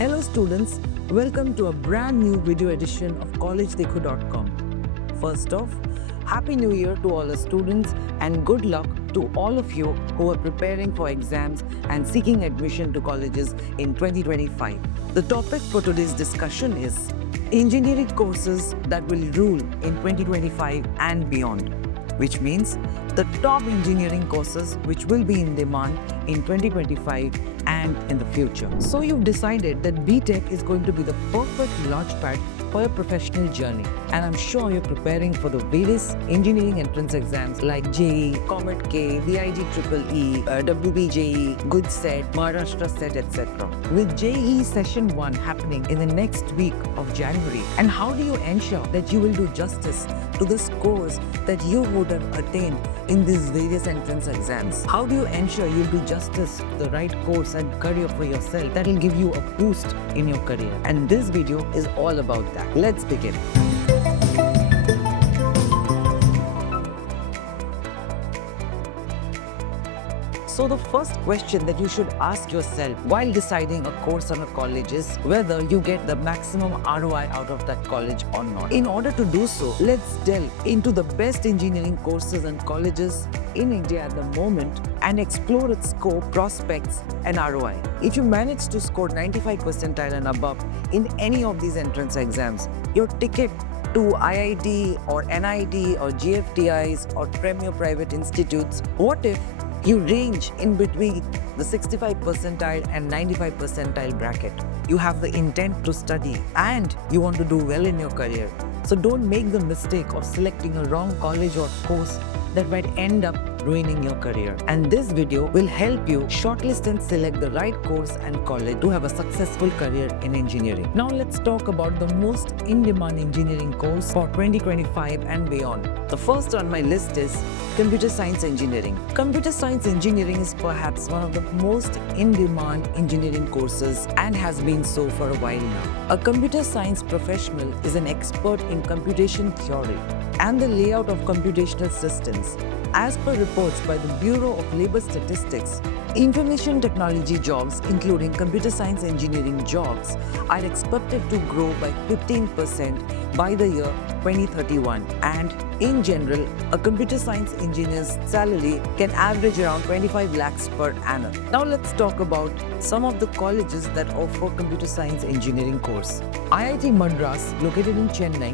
Hello students, welcome to a brand new video edition of collegedekho.com. First off, Happy New Year to all the students and good luck to all of you who are preparing for exams and seeking admission to colleges in 2025. The topic for today's discussion is engineering courses that will rule in 2025 and beyond, which means the top engineering courses which will be in demand in 2025 and in the future. So you've decided that BTech is going to be the perfect launchpad for your professional journey, and I'm sure you're preparing for the various engineering entrance exams like JEE, Comet K, VIT EEE, WBJEE, Good Set, Maharashtra Set, etc. With JEE Session 1 happening in the next week of January, and how do you ensure that you will do justice to the scores that you would have attained in these various entrance exams? How do you ensure you'll do justice to the right course and career for yourself that will give you a boost in your career? And this video is all about that. Let's begin. So the first question that you should ask yourself while deciding a course on a college is whether you get the maximum ROI out of that college or not. In order to do so, let's delve into the best engineering courses and colleges in India at the moment and explore its scope, prospects and ROI. If you manage to score 95 percentile and above in any of these entrance exams, your ticket to IIT or NIT or GFTIs or premier private institutes. What if you range in between the 65 percentile and 95 percentile bracket? You have the intent to study and you want to do well in your career. So don't make the mistake of selecting a wrong college or course that might end up ruining your career. And this video will help you shortlist and select the right course and college to have a successful career in engineering. Now let's talk about the most in-demand engineering course for 2025 and beyond. The first on my list is Computer Science Engineering. Computer Science Engineering is perhaps one of the most in-demand engineering courses and has been so for a while now. A computer science professional is an expert in computation theory and the layout of computational systems. As per reports by the Bureau of Labor Statistics, information technology jobs, including computer science engineering jobs, are expected to grow by 15% by the year 2031. And in general, a computer science engineer's salary can average around 25 lakhs per annum. Now let's talk about some of the colleges that offer computer science engineering course. IIT Madras, located in Chennai,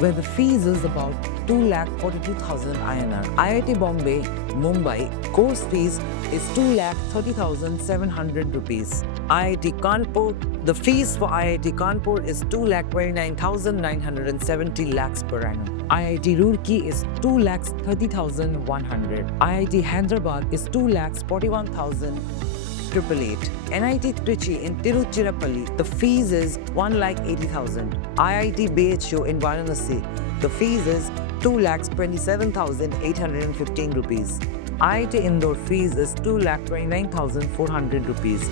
where the fees is about 2,42,000 INR. IIT Bombay, Mumbai, course fees is 2,30,700 rupees. IIT Kanpur, the fees for IIT Kanpur is 2,29,970 lakhs per annum. IIT Roorkee is 2,30,100. IIT Hyderabad is 2,41,888. NIT Trichy in Tiruchirappalli, the fees is 1,80,000. IIT BHU in Varanasi, the fees is 2,27,815 rupees. IIT Indore fees is 2,29,400 rupees.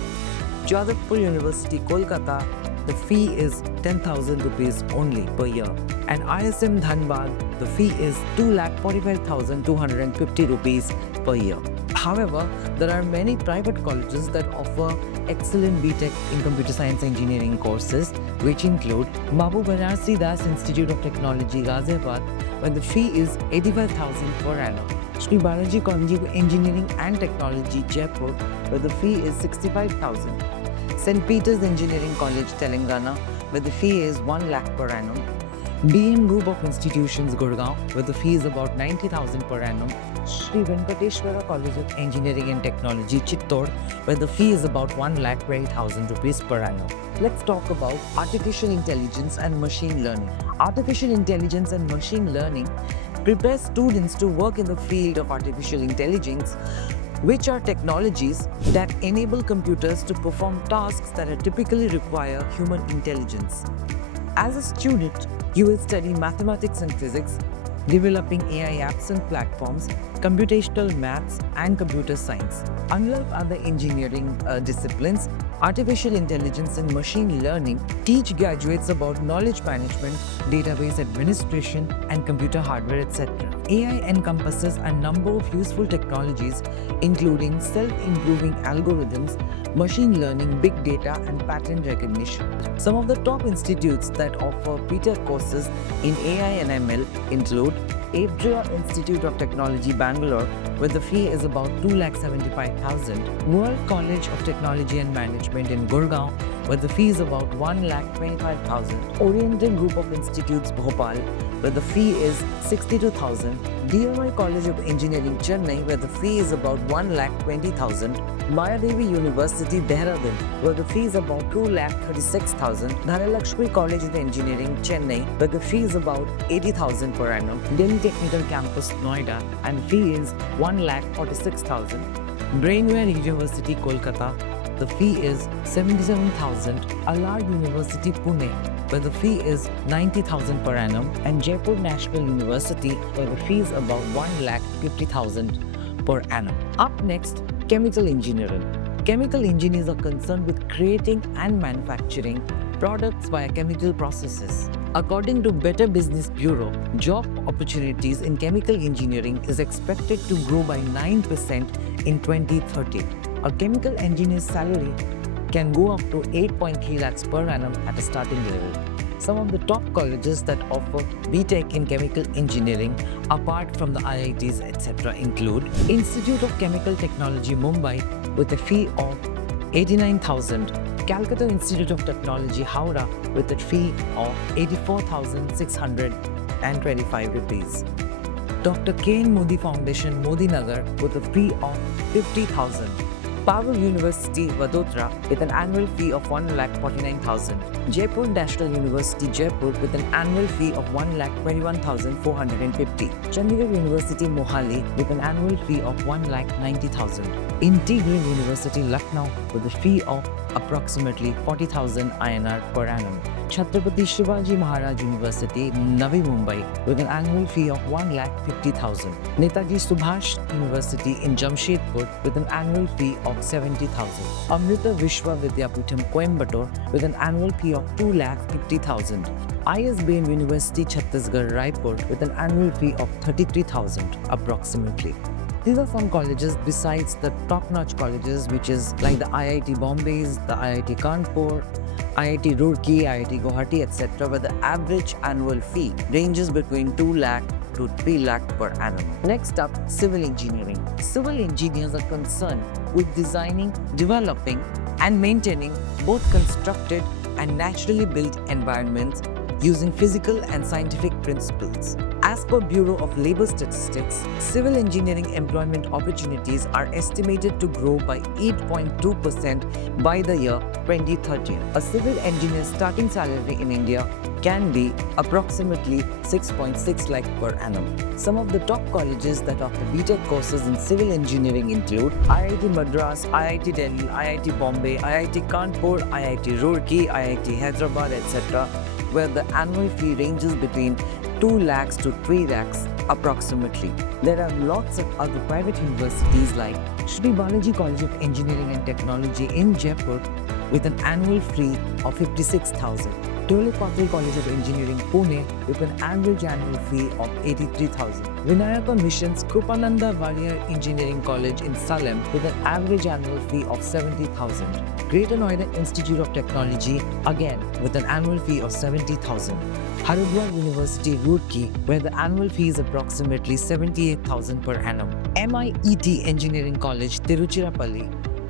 Jadavpur University, Kolkata, the fee is 10,000 rupees only per year. And ISM Dhanbad, the fee is 2,45,250 rupees per year. However, there are many private colleges that offer excellent BTech in computer science engineering courses, which include Babu Banarsi Das Institute of Technology, Ghaziabad, where the fee is 85,000 per annum. Sri Balaji College of Engineering and Technology, Jaipur, where the fee is 65,000. St. Peter's Engineering College, Telangana, where the fee is 1 lakh per annum. BM Group of Institutions, Gurgaon, where the fee is about 90,000 per annum. Sri Venkateshwara College of Engineering and Technology, Chittor, where the fee is about 1,20,000 rupees per annum. Let's talk about artificial intelligence and machine learning. Artificial intelligence and machine learning prepare students to work in the field of artificial intelligence, which are technologies that enable computers to perform tasks that typically require human intelligence. As a student, you will study mathematics and physics, developing AI apps and platforms, computational maths, and computer science. Unlike other engineering disciplines, artificial intelligence and machine learning teach graduates about knowledge management, database administration, and computer hardware, etc. AI encompasses a number of useful technologies, including self-improving algorithms, machine learning, big data, and pattern recognition. Some of the top institutes that offer BTech courses in AI and ML include Avdria Institute of Technology, Bangalore, where the fee is about 2,75,000. World College of Technology and Management in Gurgaon, where the fee is about 1,25,000. Oriental Group of Institutes, Bhopal, where the fee is 62,000. DMI College of Engineering, Chennai, where the fee is about 1,20,000. Mayadevi University, Dehradun, where the fee is about 2,36,000. Dhanalakshmi College of Engineering, Chennai, where the fee is about 80,000 per annum. Delhi Technical Campus, Noida, and fee is 1,46,000. Brainware University, Kolkata, the fee is 77,000. Allard University, Pune, where the fee is 90,000 per annum, and Jaipur National University, where the fee is about 1,50,000 per annum. Up next, chemical engineering. Chemical engineers are concerned with creating and manufacturing products via chemical processes. According to Better Business Bureau, job opportunities in chemical engineering is expected to grow by 9% in 2030. A chemical engineer's salary can go up to 8.3 lakhs per annum at a starting level. Some of the top colleges that offer BTech in chemical engineering, apart from the IITs, etc., include Institute of Chemical Technology, Mumbai, with a fee of 89,000. Calcutta Institute of Technology, Howrah, with a fee of 84,625 rupees. Dr. K. N. Modi Foundation, Modi Nagar, with a fee of 50,000. Power University, Vadodara, with an annual fee of 1,49,000. Jaipur National University, Jaipur, with an annual fee of 1,21,450. Chandigarh University, Mohali, with an annual fee of 1,90,000. Integral University, Lucknow, with a fee of approximately 40,000 INR per annum. Chhatrapati Shivaji Maharaj University, Navi Mumbai, with an annual fee of 1,50,000. Netaji Subhash University in Jamshedpur, with an annual fee of 70,000. Amrita Vishwa Vidyapeetham, Coimbatore, with an annual fee of 2,50,000. ISBM University, Chhattisgarh, Raipur, with an annual fee of 33,000 approximately. These are some colleges besides the top-notch colleges, which is like the IIT Bombay's, the IIT Kanpur, IIT Roorkee, IIT Guwahati, etc., where the average annual fee ranges between 2 lakh to 3 lakh per annum. Next up, civil engineering. Civil engineers are concerned with designing, developing, and maintaining both constructed and naturally built environments using physical and scientific principles. As per Bureau of Labor Statistics, civil engineering employment opportunities are estimated to grow by 8.2% by the year 2030. A civil engineer's starting salary in India can be approximately 6.6 lakh per annum. Some of the top colleges that offer BTech courses in civil engineering include IIT Madras, IIT Delhi, IIT Bombay, IIT Kanpur, IIT Roorkee, IIT Hyderabad, etc., where the annual fee ranges between 2 lakhs to 3 lakhs approximately. There are lots of other private universities like Shri Balaji College of Engineering and Technology in Jaipur with an annual fee of 56,000. Dole Patil College of Engineering, Pune, with an average annual fee of 83,000. Vinayaka Mission's Krupananda Valia Engineering College in Salem, with an average annual fee of 70,000. Greater Noida Institute of Technology, again with an annual fee of 70,000. Haridwar University, Roorkee, where the annual fee is approximately 78,000 per annum. MIET Engineering College, Tiruchirappalli,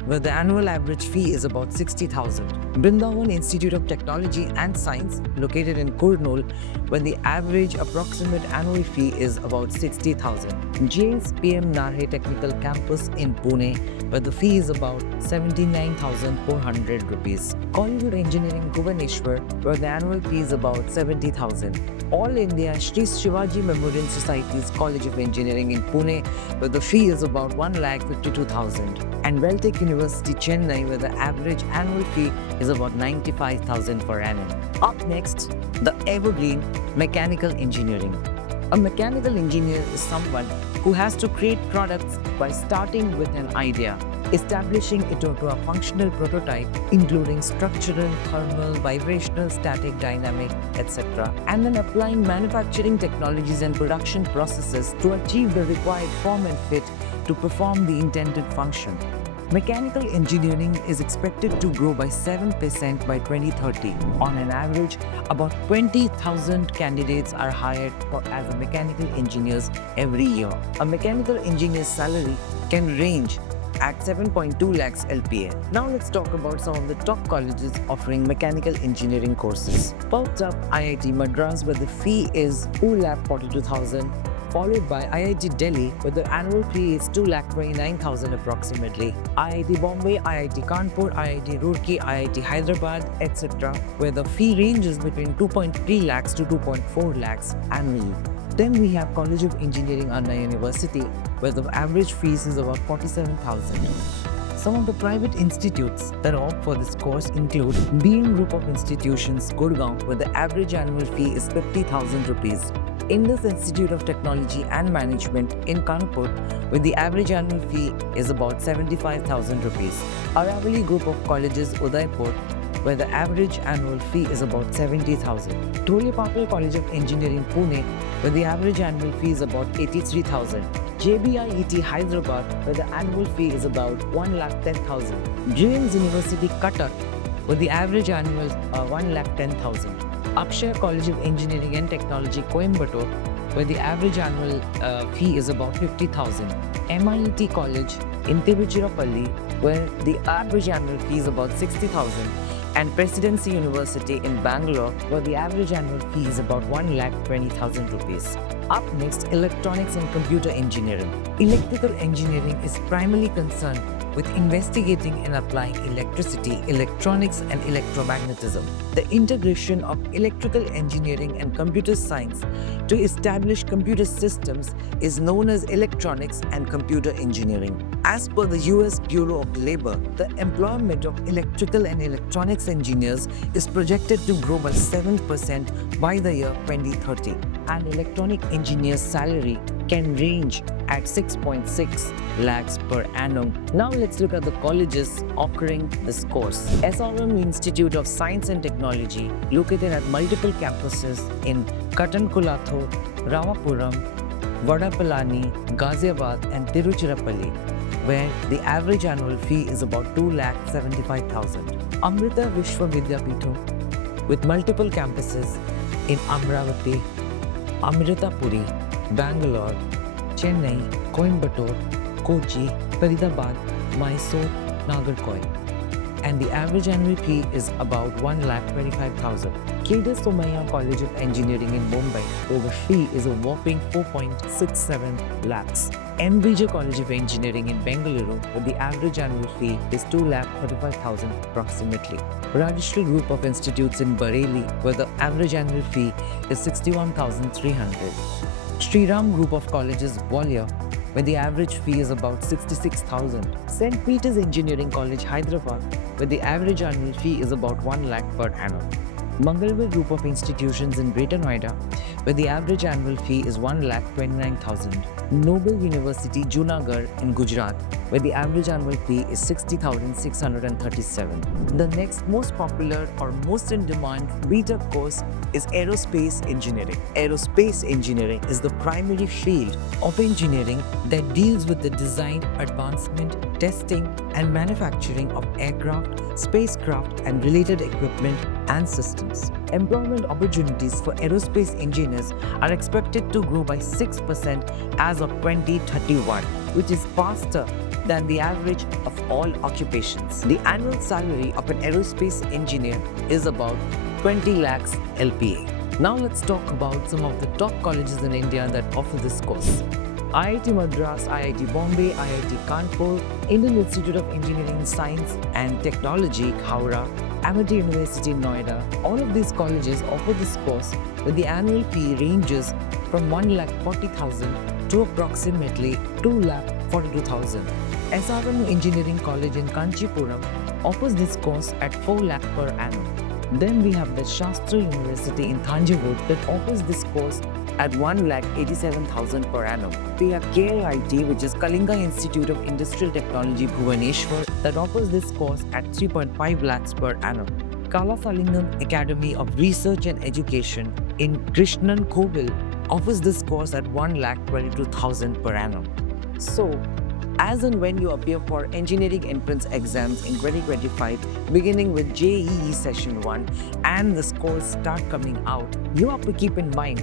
where the annual average fee is about 60,000. Brindavan Institute of Technology and Science, located in Kurnool, where the average approximate annual fee is about 60,000. JSPM Narhe Technical Campus in Pune, where the fee is about 79,400 rupees. College of Engineering, Bhubaneswar, where the annual fee is about 70,000. All India Shri Shivaji Memorial Society's College of Engineering in Pune, where the fee is about 1,52,000. And Weltech University, Chennai, where the average annual fee is about 95,000 per annum. Up next, the evergreen mechanical engineering. A mechanical engineer is someone who has to create products by starting with an idea, establishing it into a functional prototype, including structural, thermal, vibrational, static, dynamic, etc., and then applying manufacturing technologies and production processes to achieve the required form and fit to perform the intended function. Mechanical engineering is expected to grow by 7% by 2030. On an average, about 20,000 candidates are hired as mechanical engineers every year. A mechanical engineer's salary can range at 7.2 lakhs LPA. Now let's talk about some of the top colleges offering mechanical engineering courses. First up, IIT Madras, where the fee is 2,42,000, followed by IIT Delhi, where the annual fee is 2,29,000 approximately. IIT Bombay, IIT Kanpur, IIT Roorkee, IIT Hyderabad, etc., where the fee ranges between 2.3 lakhs to 2.4 lakhs annually. Then we have College of Engineering Anna University, where the average fees is about 47,000. Some of the private institutes that opt for this course include Beam Group of Institutions, Gurgaon, where the average annual fee is 50,000 rupees. Indus Institute of Technology and Management in Kanpur, where the average annual fee is about 75,000 rupees. Aravali Group of Colleges, Udaipur, where the average annual fee is about 70,000. Dhole Papal College of Engineering, Pune, where the average annual fee is about 83,000. JBIET Hyderabad, where the annual fee is about 1,10,000. JAIMS University, Cuttack, where the average annual 1,10,000. Akshaya College of Engineering and Technology, Coimbatore, where the average annual fee is about 50,000. MIET College in Tiruchirappalli, where the average annual fee is about 60,000. And Presidency University in Bangalore, where the average annual fee is about 1,20,000 rupees. Up next, Electronics and Computer Engineering. Electrical engineering is primarily concerned with investigating and applying electricity, electronics, and electromagnetism. The integration of electrical engineering and computer science to establish computer systems is known as electronics and computer engineering. As per the US Bureau of Labor, the employment of electrical and electronics engineers is projected to grow by 7% by the year 2030. An electronic engineer's salary can range at 6.6 lakhs per annum. Now let's look at the colleges offering this course. SRM Institute of Science and Technology, located at multiple campuses in Katankulatho, Ramapuram, Vadapalani, Ghaziabad and Tiruchirappalli, where the average annual fee is about 2,75,000. Amrita Vishwa Vidyapitham, with multiple campuses in Amravati, Amritapuri, Bangalore, Chennai, Coimbatore, Kochi, Faridabad, Mysore, Nagarkoil. And the average annual fee is about 1,25,000. Kedar Somaiya College of Engineering in Mumbai, where the fee is a whopping 4.67 lakhs. M. Vijay College of Engineering in Bengaluru, where the average annual fee is 2,35,000 approximately. Rajeshri Group of Institutes in Bareilly, where the average annual fee is 61,300. Sri Ram Group of Colleges, Gwalior, where the average fee is about 66,000. St. Peter's Engineering College, Hyderabad, where the average annual fee is about 1 lakh per annum. Mangalwar Group of Institutions in Greater Noida, where the average annual fee is 1,29,000. Noble University, Junagadh in Gujarat, where the average annual fee is 60,637. The next most popular or most in demand BTech course is Aerospace Engineering. Aerospace engineering is the primary field of engineering that deals with the design, advancement, testing, and manufacturing of aircraft, spacecraft, and related equipment and systems. Employment opportunities for aerospace engineers are expected to grow by 6% as of 2031, which is faster than the average of all occupations. The annual salary of an aerospace engineer is about 20 lakhs LPA. Now let's talk about some of the top colleges in India that offer this course. IIT Madras, IIT Bombay, IIT Kanpur, Indian Institute of Engineering, Science and Technology, Howrah, Amity University, Noida. All of these colleges offer this course where the annual fee ranges from 1,40,000 to approximately 2,42,000. SRM Engineering College in Kanchipuram offers this course at 4 lakh per annum. Then we have the Shastra University in Thanjavur that offers this course at 1,87,000 per annum. We have KIIT, which is Kalinga Institute of Industrial Technology, Bhubaneswar, that offers this course at 3.5 lakhs per annum. Kalasalingam Academy of Research and Education in Krishnan Kovil offers this course at 1,22,000 per annum. So, as and when you appear for engineering entrance exams in 2025, beginning with JEE Session 1 and the scores start coming out, you have to keep in mind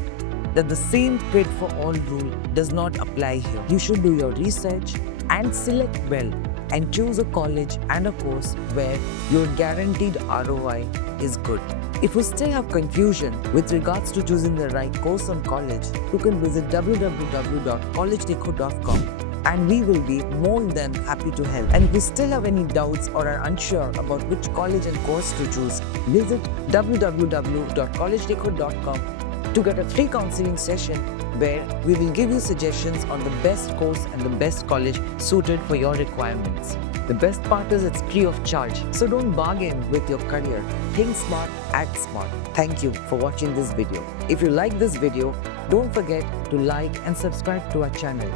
that the same fit for all rule does not apply here. You should do your research and select well and choose a college and a course where your guaranteed ROI is good. If you still have confusion with regards to choosing the right course or college, you can visit www.collegedekho.com and we will be more than happy to help. And if you still have any doubts or are unsure about which college and course to choose, visit www.collegedekho.com to get a free counseling session where we will give you suggestions on the best course and the best college suited for your requirements. The best part is it's free of charge, so don't bargain with your career. Think smart, act smart. Thank you for watching this video. If you like this video, don't forget to like and subscribe to our channel.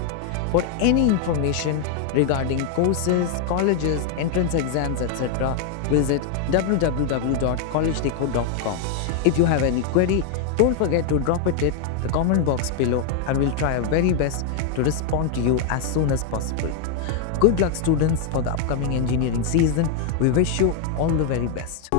For any information regarding courses, colleges, entrance exams, etc., visit www.collegedekho.com. If you have any query, don't forget to drop it in the comment box below and we'll try our very best to respond to you as soon as possible. Good luck, students, for the upcoming engineering season. We wish you all the very best.